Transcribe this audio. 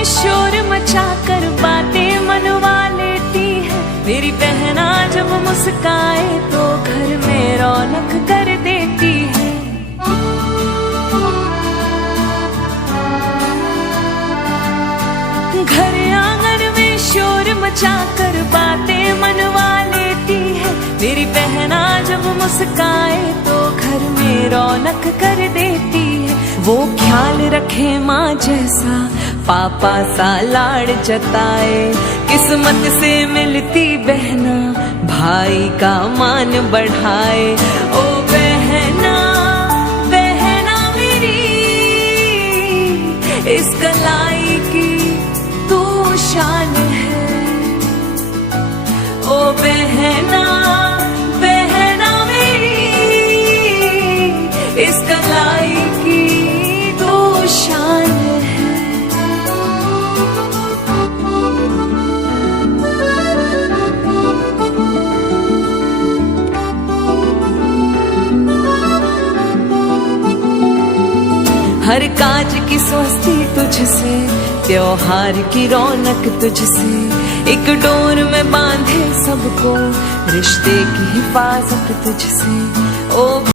में शोर मचा कर बातें मनवा लेती है। मेरी बहना जब मुस्काए तो घर में रौनक कर देती है। घर आंगन में शोर मचा कर बातें मनवा लेती है। मेरी बहना जब मुस्काए तो घर में रौनक कर देती है। वो ख्याल रखे माँ जैसा, पापा सा लाड़ जताए। किस्मत से मिलती बहना भाई का मान बढ़ाए। ओ बहना बहना मेरी, इस कलाई की तू शान है। ओ बहना बहना मेरी, इस कलाई की तू शान है। हर काज की स्वस्ति तुझसे, त्योहार की रौनक तुझसे। एक डोर में बांधे सबको, रिश्ते की हिफाजत तुझसे। ओ